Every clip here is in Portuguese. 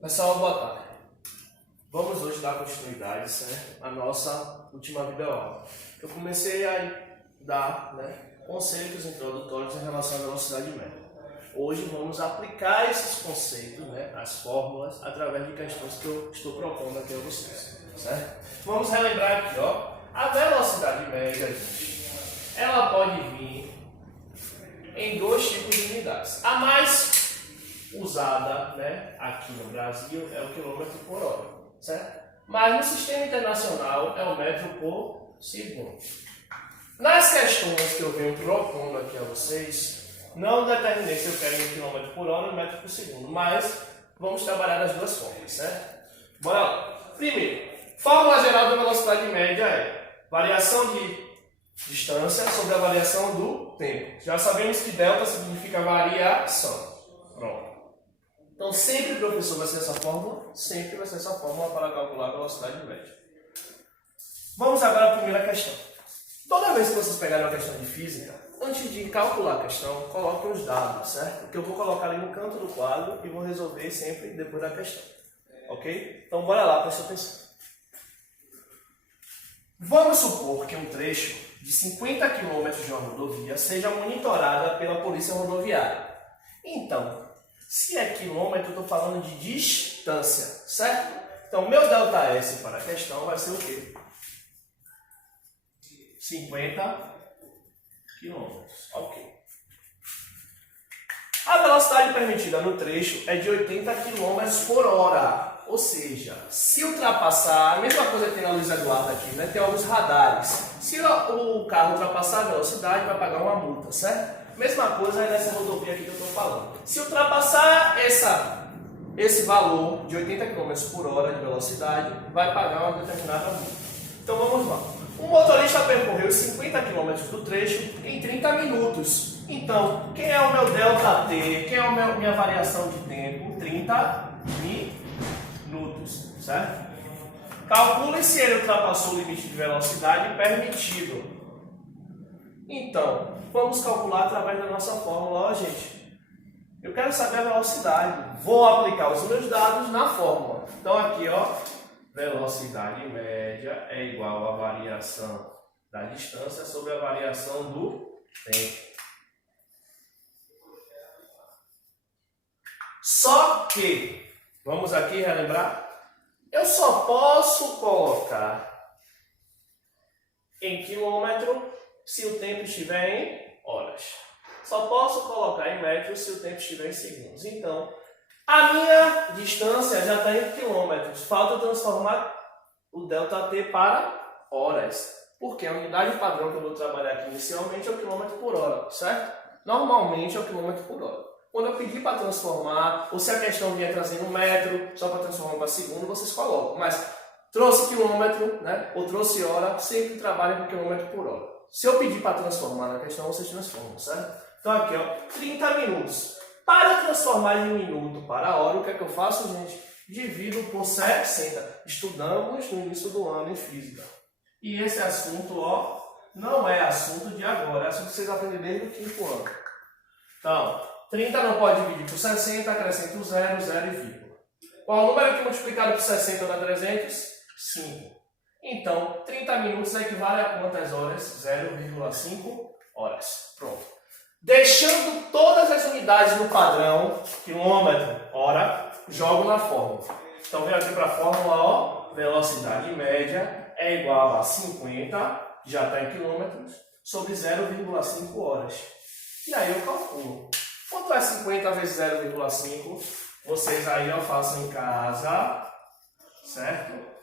Pessoal, boa tarde. Vamos hoje dar continuidade, certo? À nossa última videoaula. Eu comecei a dar conceitos introdutórios em relação à velocidade média. Hoje vamos aplicar esses conceitos, as fórmulas, através de questões que eu estou propondo aqui a vocês, certo? Vamos relembrar aqui, ó. A velocidade média, gente, ela pode vir em dois tipos de unidades. A mais usada aqui no Brasil é o quilômetro por hora, certo? Mas no sistema internacional é o metro por segundo. Nas questões que eu venho propondo aqui a vocês, não determinei se eu quero em quilômetro por hora ou metro por segundo, mas vamos trabalhar das duas formas, certo? Bora lá. Primeiro, fórmula geral da velocidade média é variação de distância sobre a variação do tempo. Já sabemos que delta significa variação. Pronto. Então, sempre, professor, vai ser essa fórmula? Sempre vai ser essa fórmula para calcular a velocidade média. Vamos agora à primeira questão. Toda vez que vocês pegarem uma questão de física, antes de calcular a questão, coloquem os dados, certo? Porque eu vou colocar ali no canto do quadro e vou resolver sempre depois da questão. Ok? Então, bora lá, presta atenção. Vamos supor que um trecho de 50 km de uma rodovia seja monitorada pela polícia rodoviária. Então, se é quilômetro, eu estou falando de distância, certo? Então, meu ΔS para a questão vai ser o quê? 50 quilômetros. Ok. A velocidade permitida no trecho é de 80 km por hora. Ou seja, se ultrapassar, a mesma coisa que tem na Luiz Eduardo aqui, tem alguns radares. Se o carro ultrapassar a velocidade, vai pagar uma multa, certo? Mesma coisa é nessa rodovia aqui que eu estou falando. Se ultrapassar esse valor de 80 km por hora de velocidade, vai pagar uma determinada multa. Então vamos lá. O motorista percorreu 50 km do trecho em 30 minutos. Então, quem é o meu ΔT? Quem é a minha variação de tempo? 30 minutos, certo? Calcule se ele ultrapassou o limite de velocidade permitido. Então, vamos calcular através da nossa fórmula. Ó, gente, eu quero saber a velocidade. Vou aplicar os meus dados na fórmula. Então, aqui, ó, velocidade média é igual à variação da distância sobre a variação do tempo. Só que, vamos aqui relembrar, eu só posso colocar em quilômetro se o tempo estiver em horas. Só posso colocar em metros se o tempo estiver em segundos. Então, a minha distância já está em quilômetros. Falta transformar o ΔT para horas. Porque a unidade padrão que eu vou trabalhar aqui inicialmente é o quilômetro por hora, certo? Normalmente é o quilômetro por hora. Quando eu pedir para transformar, ou se a questão vier trazendo metro, só para transformar para segundo, vocês colocam. Mas trouxe quilômetro, ou trouxe hora, sempre trabalhem com quilômetro por hora. Se eu pedir para transformar na questão, vocês transformam, certo? Então aqui, ó, 30 minutos. Para transformar de minuto para hora, o que é que eu faço, gente? Divido por 60. Estudamos no início do ano em física. E esse assunto, ó, não é assunto de agora, é assunto que vocês aprendem desde o quinto ano. Então, 30 não pode dividir por 60, acrescento 0, 0 e vírgula. Qual o número que multiplicado por 60 dá 300? 5. Então, 30 minutos equivale a quantas horas? 0,5 horas. Pronto. Deixando todas as unidades no padrão, quilômetro, hora, jogo na fórmula. Então, venho aqui para a fórmula, ó, velocidade média é igual a 50, já está em quilômetros, sobre 0,5 horas. E aí eu calculo. Quanto é 50 vezes 0,5? Vocês aí eu façam em casa, certo?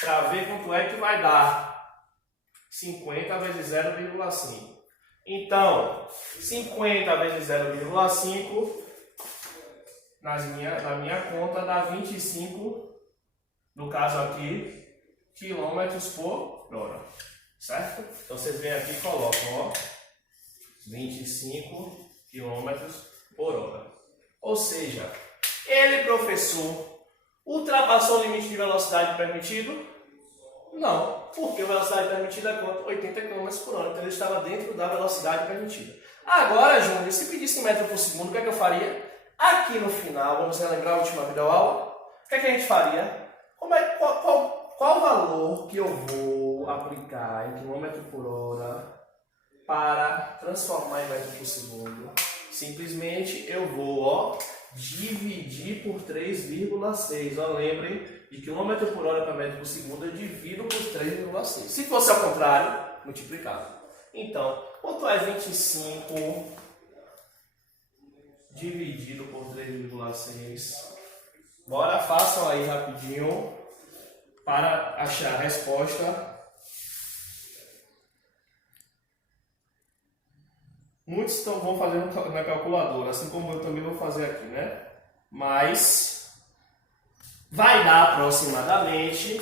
Para ver quanto é que vai dar 50 vezes 0,5. Então, 50 vezes 0,5 na minha conta dá 25, no caso aqui, quilômetros por hora, certo? Então vocês vêm aqui e colocam, ó, 25 quilômetros por hora. Ou seja, ele, professor, ultrapassou o limite de velocidade permitido? Não, porque a velocidade permitida é quanto? 80 km por hora, então ele estava dentro da velocidade permitida. Agora, Júnior, se pedisse metro por segundo, o que é que eu faria? Aqui no final, vamos relembrar a última videoaula, que é que a gente faria? Qual o valor que eu vou aplicar em quilômetro por hora para transformar em metro por segundo? Simplesmente eu vou dividir por 3,6. Lembrem, de quilômetro por hora para metro por segundo eu divido por 3,6. Se fosse ao contrário, multiplicava. Então, quanto é 25 dividido por 3,6? Bora, façam aí rapidinho para achar a resposta. Muitos vão fazer na calculadora, assim como eu também vou fazer aqui, né? Mas vai dar aproximadamente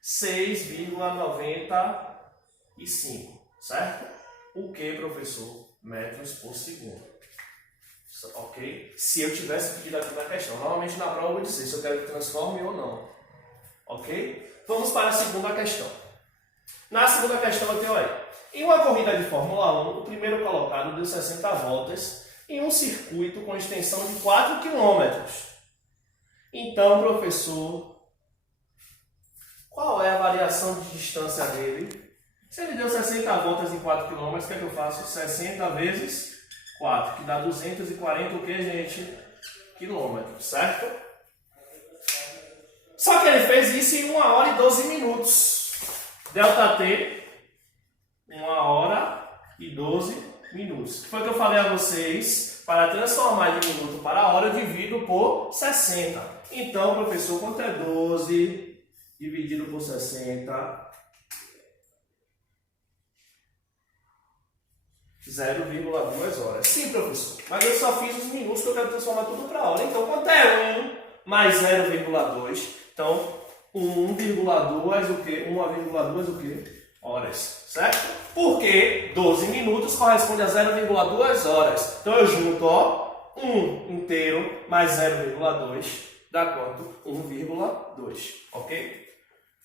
6,95, certo? O que, professor? Metros por segundo. Ok? Se eu tivesse pedido aqui na questão. Normalmente na prova eu vou dizer se eu quero que transforme ou não. Ok? Vamos para a segunda questão. Na segunda questão eu tenho aí. Em uma corrida de Fórmula 1, o primeiro colocado deu 60 voltas em um circuito com extensão de 4 km. Então, professor, qual é a variação de distância dele? Se ele deu 60 voltas em 4 km, o que é que eu faço? 60 vezes 4, que dá 240 o que, gente? Quilômetros, certo? Só que ele fez isso em 1 hora e 12 minutos. Delta T, 1 hora e 12 minutos. Foi o que eu falei a vocês, para transformar de minuto para hora, eu divido por 60. Então, professor, quanto é 12 dividido por 60? 0,2 horas. Sim, professor, mas eu só fiz os minutos que eu quero transformar tudo para hora. Então, quanto é 1 mais 0,2? Então, 1,2 o quê? 1,2 o quê? Horas, certo? Porque 12 minutos corresponde a 0,2 horas. Então, eu junto, 1 inteiro mais 0,2 dá quanto? 1,2, ok?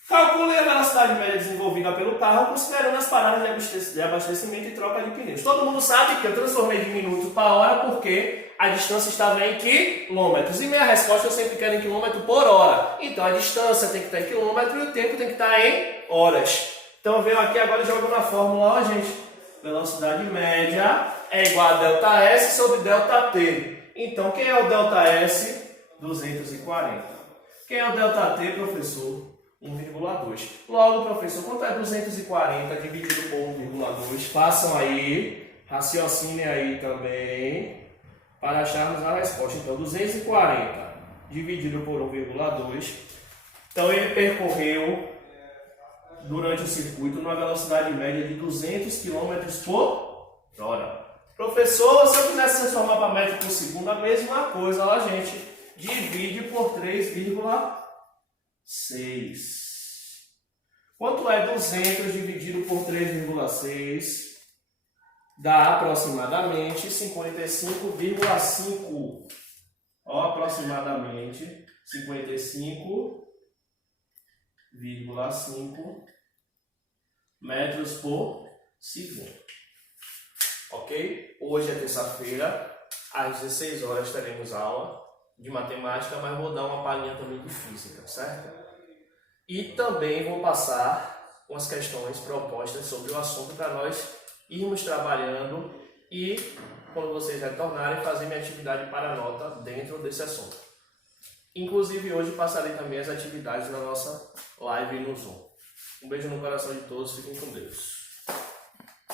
Calcule a velocidade média desenvolvida pelo carro considerando as paradas de abastecimento e troca de pneus. Todo mundo sabe que eu transformei de minuto para hora porque a distância estava em quilômetros. E minha resposta eu sempre quero em quilômetro por hora. Então a distância tem que estar em quilômetro e o tempo tem que estar em horas. Então eu venho aqui agora e jogo na fórmula, gente. Velocidade média é igual a ΔS sobre ΔT. Então quem é o ΔS? 240. Quem é o ΔT, professor? 1,2. Logo, professor, quanto é 240 dividido por 1,2? Façam aí, raciocinem aí também, para acharmos a resposta. Então, 240 dividido por 1,2. Então, ele percorreu, durante o circuito, numa velocidade média de 200 km por hora. Professor, se eu quisesse transformar para metro por segundo, a mesma coisa, ó, gente. Divide por 3,6. Quanto é 200 dividido por 3,6? Dá aproximadamente 55,5. Aproximadamente 55,5 metros por segundo. Ok? Hoje é terça-feira, às 16 horas teremos aula de matemática, mas vou dar uma palhinha também de física, certo? E também vou passar umas questões propostas sobre o assunto para nós irmos trabalhando e, quando vocês retornarem, fazer minha atividade para nota dentro desse assunto. Inclusive, hoje passarei também as atividades na nossa live no Zoom. Um beijo no coração de todos, fiquem com Deus.